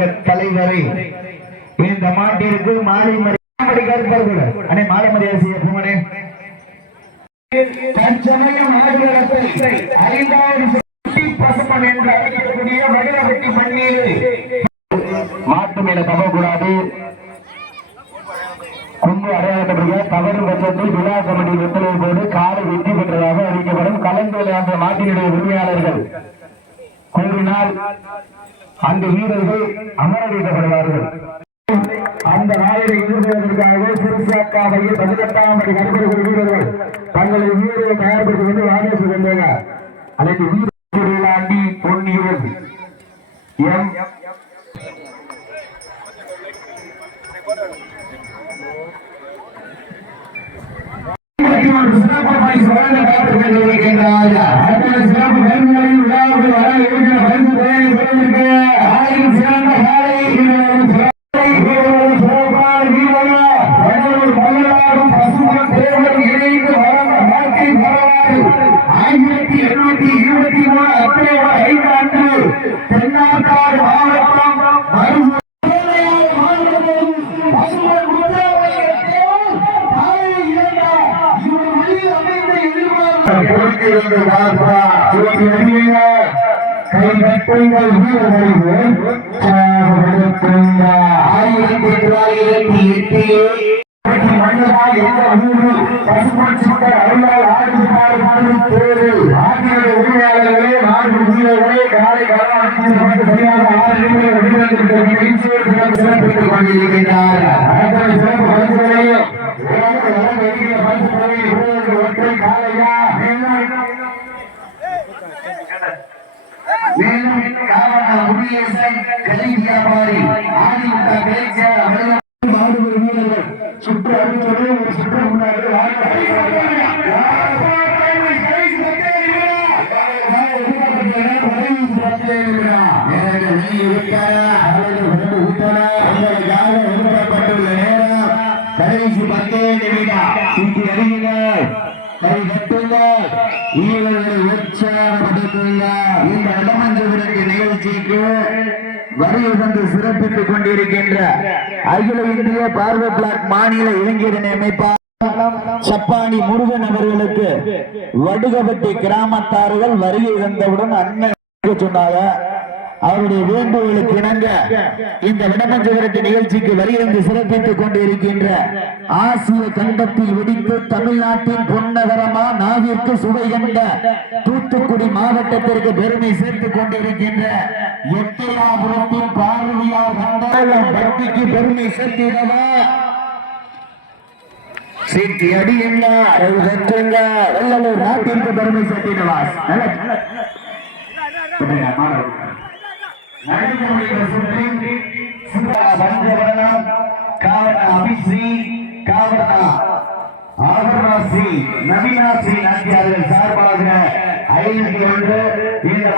சங்க தலைவரை இந்த மாட்டிற்கு மாலை மரியாதை. கருப்பார்கள் அண்ணே மாலை மரியாதை செய்ய போனே தற்சமயம் ஆடுகளத்தை ஐந்தாவது சுட்டி பசுமன் என்று அழைக்கக்கூடிய மகிழவெட்டி மண்ணில். மாட்டு மேல தவக்கூடாது. கும்பு அடையாளப்படுகிற தவறு பட்சத்தில் விழா கமிட்டி ஒத்துழைப்பு போது காலை வெற்றி பெற்றதாக அறிவிக்கப்படும். கலந்து விளையாண்ட மாட்டினுடைய உரிமையாளர்கள் கூறினால் அந்த வீரர்கள் அமர வைக்கப்படுவார்கள் அந்த நாயரை ஈடுபடுவதற்காக சிறுசாக்காவையில் பதினெட்டாம் படி நடைபெறுகிற வீரர்கள் தங்களது வீரரை தயார்படுத்திக் கொண்டு வாகேசி வந்தாங்க அனைத்து வீரர்களாண்டி பொன்னியல் எம். சிறப்பு பரிசு வழங்க காத்திருக்கின்றார் அந்த சிறப்பு பரிசுகளில் விழாவுக்கு வர இருக்கிற பரிசு தொகையை பெறுவதற்கு ஆயிரத்தி எண்ணூத்தி இருபத்தி மூணு அக்டோபர் ஐந்து அன்று மாவட்டம் கைகட்டுங்கள் வீரர்கள் ஆயிரத்தி தொள்ளாயிரத்தி எட்டில் மன்னரால் எந்த ஊரு பசுமன் சுட்டர் அருளால் ஆடு ஆகியோட உரிமையாளர்களே நான்கு வீரர்களே காலை சரியாக ஆறு சிறப்பித்துக் கொண்டிருக்கின்றார். அடுத்த சிறப்பு பரிசுகளையும் ஒற்றை காலையா? மேலும் காவலா முருகேசன் கல்வி வியாபாரி ஆதிமுக பேச்சாளர் சுற்று அறிவித்தோடு ஒரு சுற்று முன்னாடி கடைசி பத்தே நிமிடம் சீட்டி கை கட்டுங்கள் வீரர்களை உற்சாகப்படுத்துங்க இந்த இடமஞ்சு விரட்டு நிகழ்ச்சிக்கு வருகை தந்து சிறப்பித்துக் கொண்டிருக்கின்ற அகில இந்திய பார்வை பிளாக் மாநில இளைஞரணி அமைப்பாளர் சப்பாணி முருகன் அவர்களுக்கு வடுகபட்டி கிராமத்தார்கள் வருகை தந்தவுடன் அண்ணன் சொன்னாங்க. அவருடைய வேண்டுகோளுக்கு இணங்க இந்த விடமஞ்ச நிகழ்ச்சிக்கு வருகிறது சிறப்பித்துக் கொண்டிருக்கின்ற ஆசிய கண்டத்தில் வெடித்து தமிழ்நாட்டின் பொன்னகரமா நாவிற்கு சுவை கண்ட தூத்துக்குடி மாவட்டத்திற்கு பெருமை சேர்த்துக் கொண்டிருக்கின்ற எட்டையாபுரத்தின் பார்வையார் பக்திக்கு பெருமை சேர்த்திடவா சீட்டி அடியுங்க வெற்றுங்க வெள்ளலூர் நாட்டிற்கு பெருமை சேர்த்திடவா நல்ல காவன அபிஸ்ரீ காவன ஆபரணாசி நவீனாசி நாட்டியார்கள் சார்பாக ஐநூத்தி ஒன்று இந்த